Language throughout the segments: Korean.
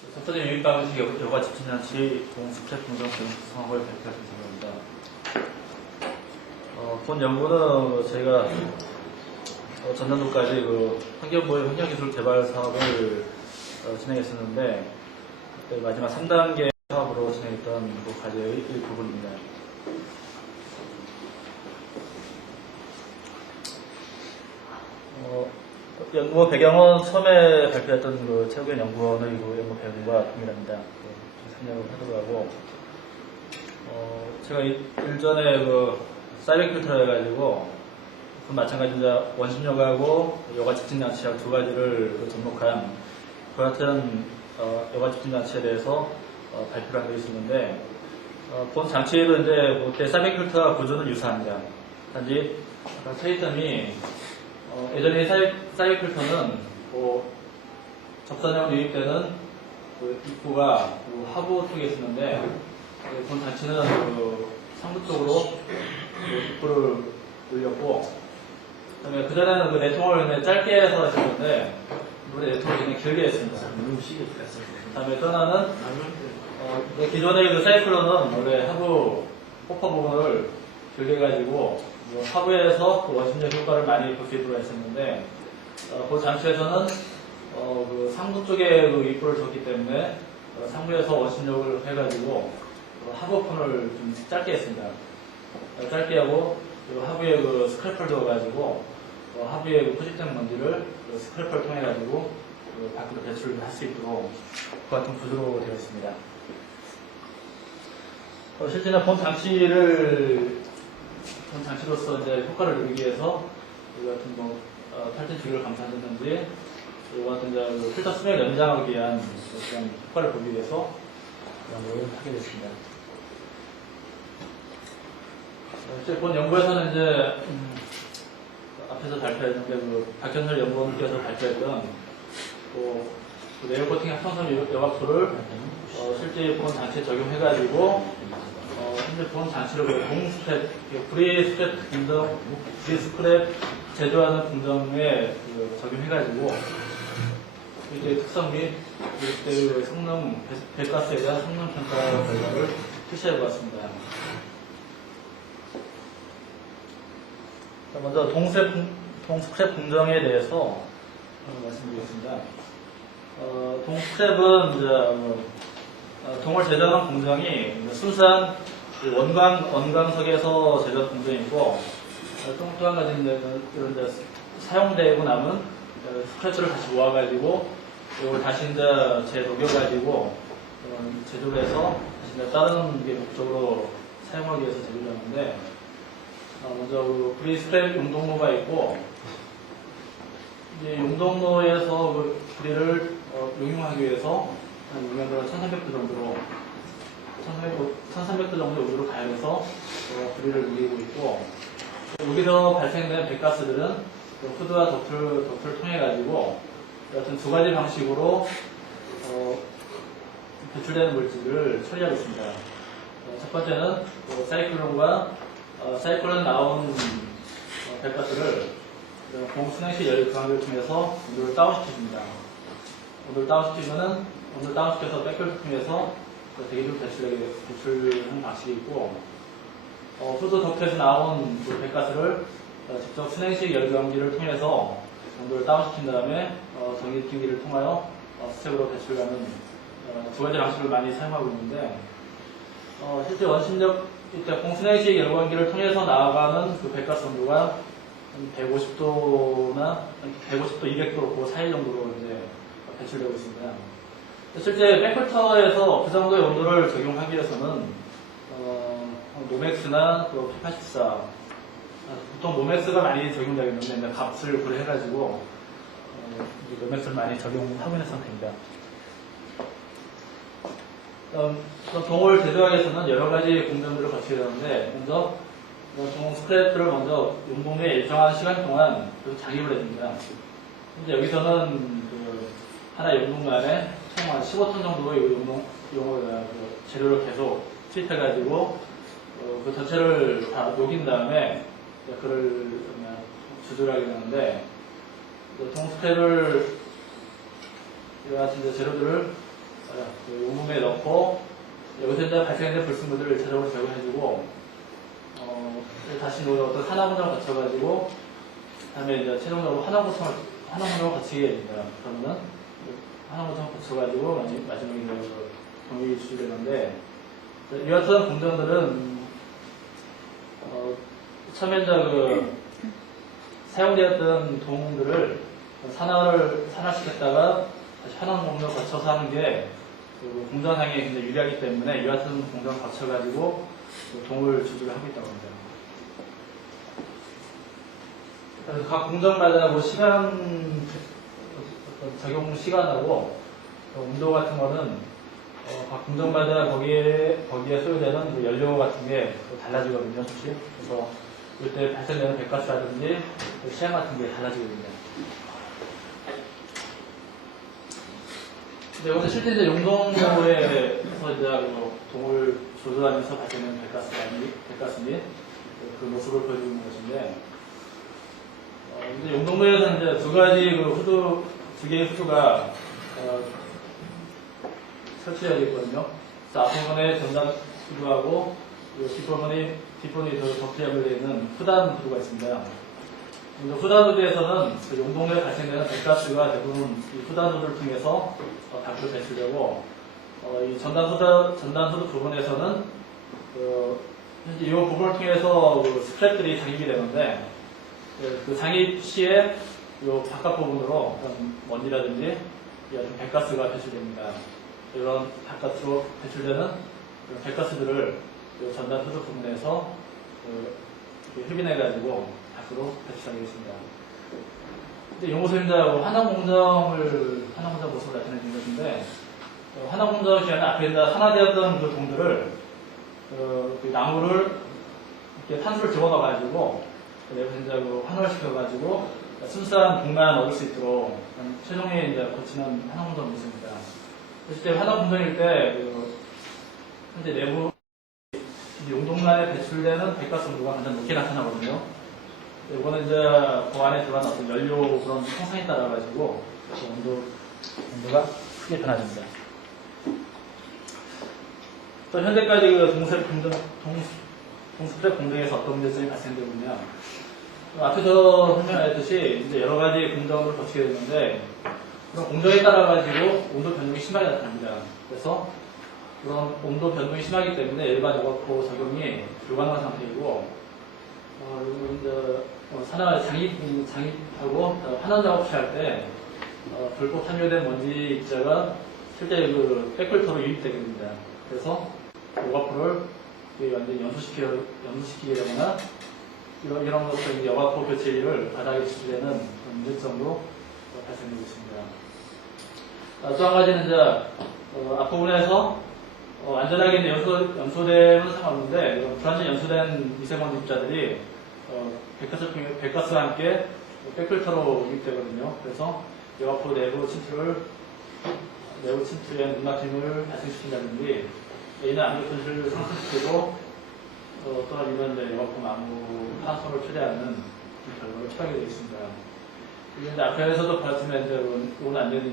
속도적 유입 방식 여과 집진장치 공스크랩 공정 구성을 발표할 예정입니다. 본 연구는 저희가 전년도까지 환경보호 환경기술 개발 사업을 진행했었는데 마지막 3단계 사업으로 진행했던 그 과제의 일부분입니다. 연구 배경은 처음에 발표했던 최고의 연구원의 연구 배경과 동일합니다. 설명을 하도록 하고, 제가 일전에 사이버필터를 해가지고, 그 마찬가지로 원심력하고 여과 집진장치하고 두 가지를 접목한 그 같은 여과 집진장치에 대해서 발표를 한 적이 있었는데, 본 장치에도 이제 사이버필터 구조는 유사합니다. 단지 차이점이 예전에 사이버필터는 접선형 유입되는 입구가 하부 쪽에 있었는데 본 장치는 상부 쪽으로 입구를 올렸고, 그다음에 그전에는 내통을 짧게 해서 했었는데 이번에 내통을 굉장히 길게 했습니다. 그다음에 또 하나는 기존의 사이클론은 원래 하부 호파 부분을 길게 가지고 하부에서 원심력 효과를 많이 볼 수 있도록 했었는데, 그 장치에서는 상부 쪽에 입구를 줬기 때문에 상부에서 원심력을 해가지고 하부편을 좀 짧게 했습니다. 짧게 하고 하부에 스크래퍼를 넣어가지고 하부에 포집된 먼지를 스크래퍼를 통해가지고 밖으로 배출을 할 수 있도록 그 같은 구조로 되어 있습니다. 실제는 본 장치로서 이제 효과를 누리기 위해서 이 같은 탈진 주기를 감산했는지, 이와 같은 이제 필터 수명을 연장하기 위한 그런 효과를 보기 위해서 그런 걸 하게 됐습니다. 실제 본 연구에서는 이제 앞에서 발표했는데 박현설 연구원께서 발표했던 네오코팅 합성선 여각소를 실제 본 장치에 적용해가지고 현재 본 장치를 브리스크랩 제조하는 공정에 적용해가지고 이제 특성 및 성능, 배가스에 대한 성능 평가 결과를 출시해보았습니다. 먼저 동스크랩 공정에 대해서 말씀드리겠습니다. 동스크랩은 동을 제조하는 공정이 순수한 원광석에서 제조 공정이고, 또 한 가지는 이런 사용되고 남은 스크래처를 다시 모아가지고 이걸 다시 이제 재녹여가지고 제조를 해서 다시 다른 게 목적으로 사용하기 위해서 제조를 하는데, 먼저 브리스크랩 용동로가 있고, 이제 용동로에서 브리를 용융하기 위해서 한 1300도 정도로 1300도 정도 온도로 가열해서 브리를 녹이고 있고, 여기서 발생된 배가스들은 후드와 덕트를 통해 가지고 여튼 두 가지 방식으로 배출되는 물질을 처리하고 있습니다. 첫 번째는 사이클론 나온 배가스를 공순행식 열강을 통해서 온도를 다운시켜줍니다. 온도를 다운시켜서 백혈을 통해서 대기를 배출하는 방식이 있고, 후드 덕트에서 나온 배가스를 직접 순행식 열감기를 통해서 온도를 다운시킨 다음에 전기팅기를 통하여 스텝으로 배출하는 두 가지 방식을 많이 사용하고 있는데, 실제 원심력 공순행식 열감기를 통해서 나아가는 그 배가스 온도가 150도나 150도, 200도 그 사이 정도로 이제 배출되고 있습니다. 실제 백필터에서 그 정도의 온도를 적용하기 위해서는 노맥스나 P84, 보통 노맥스가 많이 적용되겠는데 값을 고려해가지고 노맥스를 많이 적용하고 있는 상태입니다. 동을 제조하기 위해서는 여러 가지 공정들을 거치게 되는데, 먼저 동 스크래프를 먼저 용동에 일정한 시간 동안 장입을 해줍니다. 근데 여기서는 하나 용동 안에 총 한 15톤 정도의 재료를 계속 투입해가지고 그 전체를 다 녹인 다음에 그를 조절하게 되는데, 동스크랩을 이와 같은 재료들을 그 용품에 넣고 여기서 이제 발생된 불순물들을 자동으로 제거해주고 다시 어떤 산화 공정을 거쳐가지고 그다음에 이제 최종적으로 환원 공정을 거치게 됩니다. 그러면은 환원 공정을 거쳐가지고 마지막에 이제 동력이 유출되는데 이 같은 공정들은 처음에 이제 사용되었던 동들을 산화시켰다가 다시 환원 공정을 거쳐서 하는 게 공정상에 굉장히 유리하기 때문에 이 같은 공정을 거쳐가지고 동을 조절을 하고 있다고 합니다. 그래서 각 공정마다 적용 시간하고 온도 같은 거는 각 공정마다 거기에 소요되는 연료 같은 게 달라지거든요, 조금씩. 그래서 이때 발생되는 배가스라든지 시향 같은 게 달라지거든요. 근데 여기서 실제 이제 용동로에서 이제 동을 조절하면서 발생되는 배가스 및 그 모습을 보여주는 것인데, 이제 용동로에서 이제 두 개의 후드가 설치되어 있거든요. 그래서 앞부분에 전단 후드하고 뒷부분이 덮개 연결되어 있는 후단 후드가 있습니다. 후단 후드에서는 그 용동로에 발생되는 배가스가 대부분 이 후단 후드를 통해서 밖으로 배출되고, 이 전단 후드 부분에서는 현재 이 부분을 통해서 스트랩들이 장입이 되는데, 그 장입 시에 이 바깥 부분으로 먼지라든지 배가스가 배출됩니다. 이런 바깥으로 배출되는 배가스들을 전단 후드 부분에서 흡인해가지고 밖으로 배출하게 있습니다. 근데 이 모습은 환원 공정 모습을 나타내는 것인데, 환원 공정 시에는 앞에 산화되었던 그 동들을 그 나무를 이렇게 탄소를 집어넣어가지고 환원을 시켜가지고 순수한 동만 얻을 수 있도록 최종에 이제 거치는 환원 공정 모습입니다. 실제 환원 공정일 때 현재 내부 용동란에 배출되는 배가스 온도가 가장 높게 나타나거든요. 이거는 이제 그 안에 들어간 어떤 연료 그런 형상에 따라 가지고 온도가 크게 변화됩니다. 또 현재까지 동스펙 공정에서 어떤 문제점이 발생되고 있냐? 앞에서 설명하였듯이 이제 여러 가지 공정을 거치게 되는데, 그런 공정에 따라 가지고 온도 변동이 심하게 나타납니다. 그래서 그런 온도 변동이 심하기 때문에 일반 여과포 적용이 불가능한 상태이고, 산화 장입하고 환원 작업 시할 때 불법 함유된 먼지 입자가 실제 그 백필터로 유입되게 됩니다. 그래서 여과포를 완전히 연소시키게 되거나 이런 것들 여과포 교체율을 바닥에 지출되는 문제점으로 발생되고 있습니다. 또 한 가지는 이제 앞부분에서 안전하게 연소되는 상황인데, 이런 불완전 연소된 미세먼지 입자들이 배가스와 함께 백필터로 유입되거든요. 그래서 여과포 내부 침투에 눈막힘을 발생시킨다든지, 이는 압력 분실을 상승시키고, 또한 이런 여과포 나무 파손을 초래하는 결과를 처하게 되어 있습니다. 이제 앞에서도 보았지만, 오늘 안 되는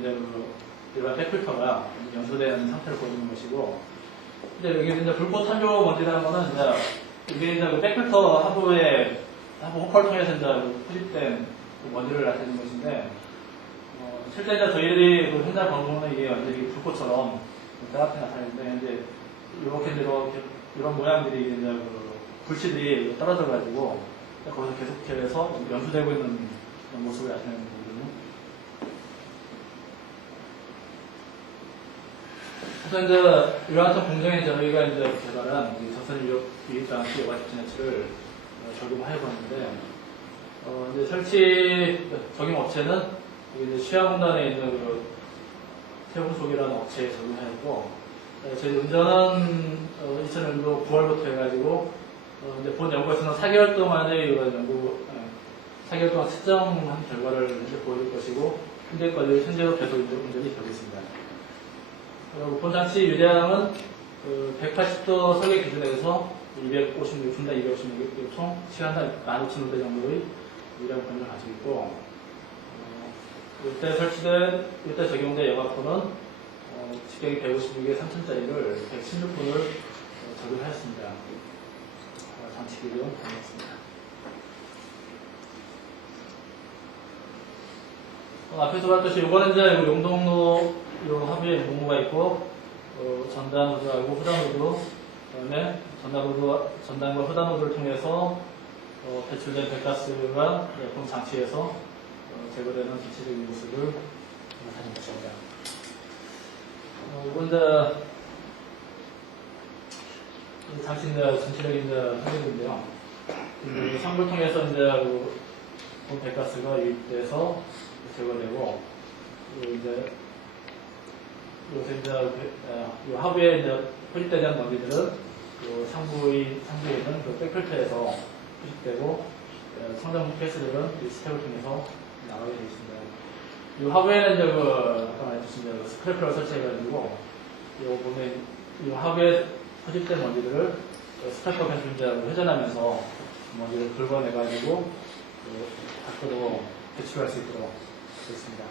일반 백필터가 연소된 상태를 보여주는 것이고, 근데 여기 이제 불꽃 탄조 먼지라는 거는 이게 이제 그 백필터 하부 호퍼를 통해서 이제 포집된 그 먼지를 나타내는 것인데, 실제 이제 저희들이 그 현장 방송은 이게 완전히 불꽃처럼 따뜻하게 나타내는데, 이런 모양들이 이제 그 불씨들이 떨어져가지고 거기서 계속해서 연소되고 있는 모습을 나타내는 거거든요. 그래서 이제 이와 같은 공정에 저희가 이제 개발한 적선 유입장치 여과 집진해치를 적용해봤는데, 이제 설치 적용 업체는 이제 시야공단에 있는 그 태용속이라는 업체에 적용하였고, 저희 운전은 2000년도 9월부터 해가지고 이제 본 연구에서는 4개월 동안의 이런 4개월 동안 측정한 결과를 이제 보여줄 것이고, 현재로 계속 운전이 되고 있습니다. 본 장치 유량은 180도 설계 기준에서 256분당 256개 총 시간당 15,000대 정도의 유량 범위를 가지고 있고, 이때 적용된 여과포는 직경이 156에 3000짜리를 116분을 적용하였습니다. 장치기로 다녔습니다. 앞에서 봤듯이 이거는 이제 용동로 요 하부에 용무가 있고 전단 호드하고 후단 호드, 그다음에 전단과 후단 호드를 통해서 배출된 백가스가 약품 장치에서 제거되는 전체적인 모습을 가진 것입니다. 이건 이제 장치 전체적인 설계인데요. 상부를 통해서 이제 백가스가 유입돼서 제거되고 이제 요새 이제 요 하부에 이제 표집되는 먼지들은 요 상부에 있는 그 백필터에서 표집되고 성장 가스들은 이 스텝을 통해서 나가게 되어 있습니다. 이 하부에는 이제 아까 말했듯이 스크래퍼를 설치해가지고 요 보면 이 하부에 표집된 먼지들을 스크래퍼 배출자로 회전하면서 먼지를 긁어내가지고 밖으로 배출할 수 있도록 되어 있습니다.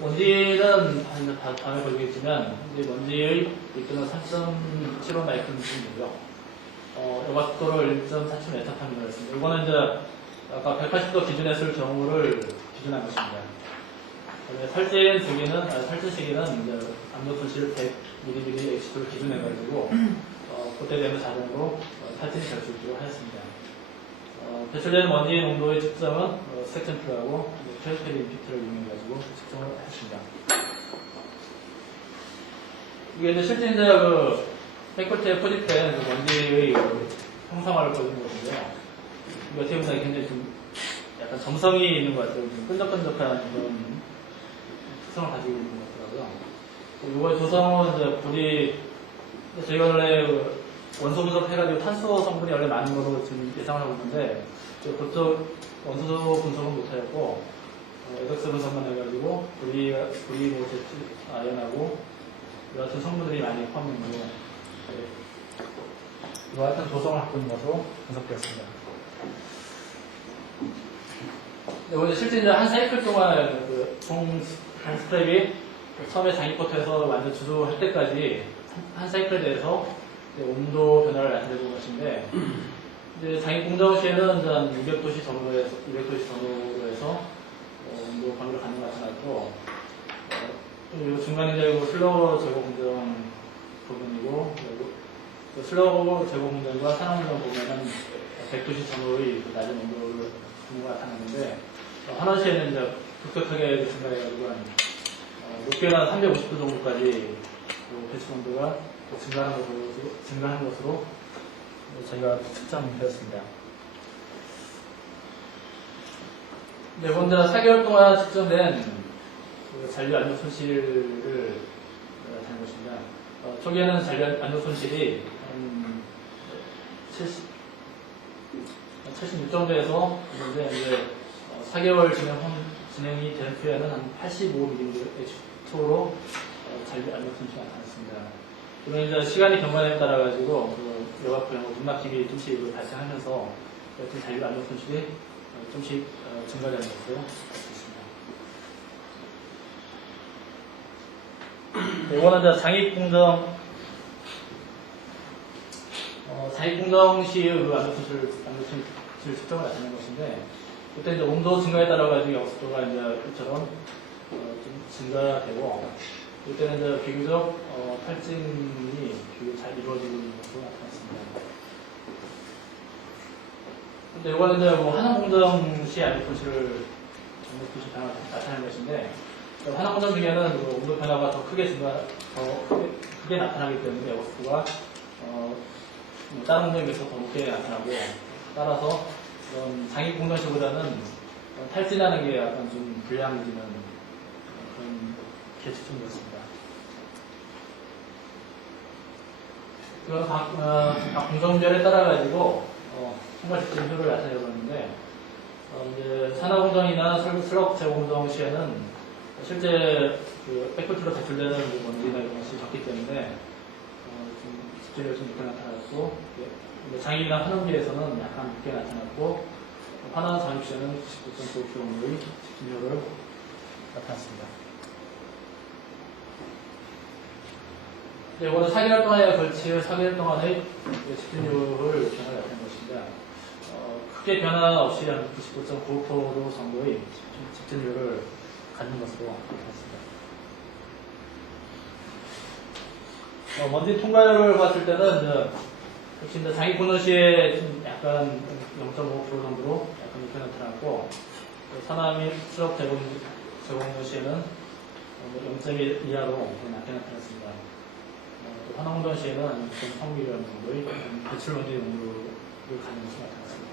먼지는 다음에 보이겠지만 먼지의 밀도는 3.75 마이크론이고요. 여과속도를 1.47m 탐지를 했습니다. 이거는 이제 아까 180도 기준에 쓸 경우를 기준한 것입니다. 탈진 시기는 이제 압력 손실 100ml H를 기준해가지고 그때 되면 자동으로 탈진이 될 수 있도록 하였습니다. 배출된 먼지 농도의 측정은 스택젠플하고 페르페리 임피트를 이용해가지고 측정을 했습니다. 이게 이제 실제 이제 백골트에 포집된 먼지의 형상화를 보여주는 것인데요. 이거 어떻게 보면 굉장히 좀 약간 점성이 있는 것 같아요. 좀 끈적끈적한 그런 특성을 가지고 있는 것 같더라고요. 이거의 조성은 이제 저희가 원래 원소 분석해가지고 탄소 성분이 원래 많은 걸로 지금 예상을 하고 있는데, 그쪽 원소 분석은 못하였고, 에덕스 분석만 해가지고, 아연하고, 이와 같은 성분들이 많이 포함된 걸로, 이와 같은 조성을 갖고 있는 것으로 분석되었습니다. 오늘 실제 이제 한 사이클 동안 총 스트랩이 처음에 장기포트에서 완전 주소할 때까지 한 사이클에 대해서 온도 변화를 나타내는 것인데, 이제 장기 공정 시에는 한 200도씨 전후로 해서 온도 변화를 갖는 것 나타났고, 그리고 중간에 이제 슬로우 제거 공정 부분이고, 슬로우 제거 공정과 산화 공정 보면은 100도씨 전후의 낮은 온도를 갖는 것 나타났는데, 환원시에는 이제 급격하게 증가해가지고 한 높게는 350도 정도까지 배출 온도가 증가하는 것으로 저희가 측정되었습니다. 네, 먼저 4개월 동안 측정된 잔류 안전 손실을 나타낸 것입니다. 초기에는 잔류 안전 손실이 한 76 정도에서 이제 4개월 진행이 된 후에는 한 85mmH로 잔류 안전 손실이 나타났습니다. 그러면 이제 시간이 경과에 따라 가지고 여과부하고 눈막힘이 좀씩 발생하면서 잔류 안전 손실이 좀씩 증가되는 것으로 알 수 있습니다. 이거는 장입공정 시의 안전 손실 측정을 나타낸 것인데, 그때 이제 온도 증가에 따라 가지고 역속도가 이제 이처럼 좀 증가되고, 이때는 이제 비교적 탈진이 잘 이루어지고 있는 것으로 나타났습니다. 근데 이거는 이제 한항공정 시 안전 손실을 나타낸 것인데, 한항공정 중에는 온도 변화가 더 크게 나타나기 때문에 역속도가 다른 공정에 비해서 더 높게 나타나고, 따라서 장기 공정시보다는 탈진하는 게 약간 좀 불량해지는 그런 계측정이었습니다. 각 공정별에 따라가지고 총괄측정 효율을 나타내고 있는데, 이제 산화공정이나 슬럭 제공정 시에는 실제 백골트로 배출되는 먼지나 이런 것이 적기 때문에 좀 집중력이 좀 높게 나타났고, 장애인이나 환원기에서는 약간 늦게 나타났고, 환원 장입시에는 99.9km의 집진율을 나타났습니다. 이거는 4개월 동안에 걸친 4개월 동안의 집진율을 변화를 나타낸 것인데, 크게 변화 없이 한 99.9% 정도의 집진율을 갖는 것으로 나타났습니다. 먼지 통과율을 봤을 때는 역시 장애 공여 시에 좀 약간 0.5% 정도로 약간 높게 나타났고, 사남이 수력 제공료 시에는 0.1 이하로 낮게 나타났습니다. 또 환원운동 시에는 0.3mm 정도의 배출 먼지 농도를 갖는 것으로 나타났습니다.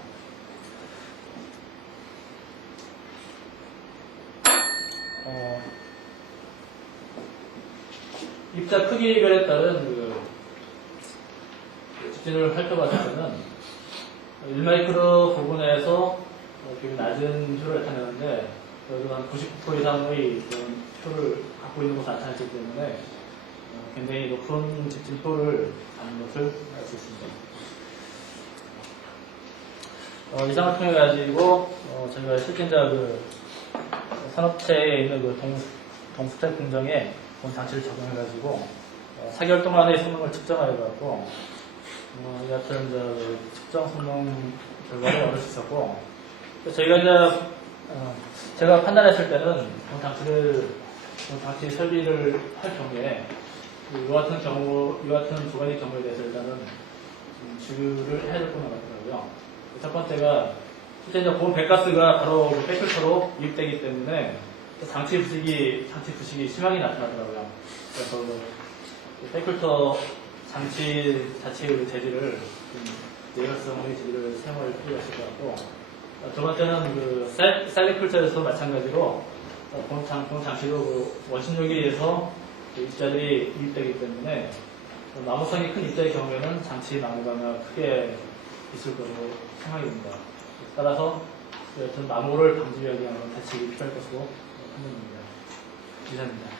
입자 크기별에 따른 집진을 살펴봤을 때는 1마이크로 부분에서 비율이 낮은 표를 나타내는데 그래도 한 99% 이상의 그런 표를 갖고 있는 것을 나타냈기 때문에 굉장히 높은 집진표를 갖는 것을 알 수 있습니다. 이상을 통해 가지고 저희가 실제 산업체에 있는 동스텝 공정에 본 장치를 적용해 가지고 4개월 동안의 성능을 측정하여 갖고 여하튼 측정 성능 결과를 얻을 수 있었고, 저희가 제가 판단했을 때는 장치 설비를 할 경우에 이와 같은 두 가지 경우에 대해서 일단은 주의를 해야 될 것만 같더라고요. 첫 번째가 실제 고온 배가스가 바로 백필터로 유입되기 때문에 장치 부식이 심하게 나타나더라고요. 그래서 백필터 장치 자체의 재질을 내열성의 재질을 사용할 필요가 있을 것 같고, 두 번째는 셀렉필터에서 마찬가지로 본 장치도 원심력에 의해서 입자들이 유입되기 때문에 나무성이 큰 입자의 경우에는 장치 나무가 크게 있을 것으로 생각이 듭니다. 따라서 여튼 나무를 방지하기 위한 대책이 필요할 것으로 판단됩니다. 이상입니다.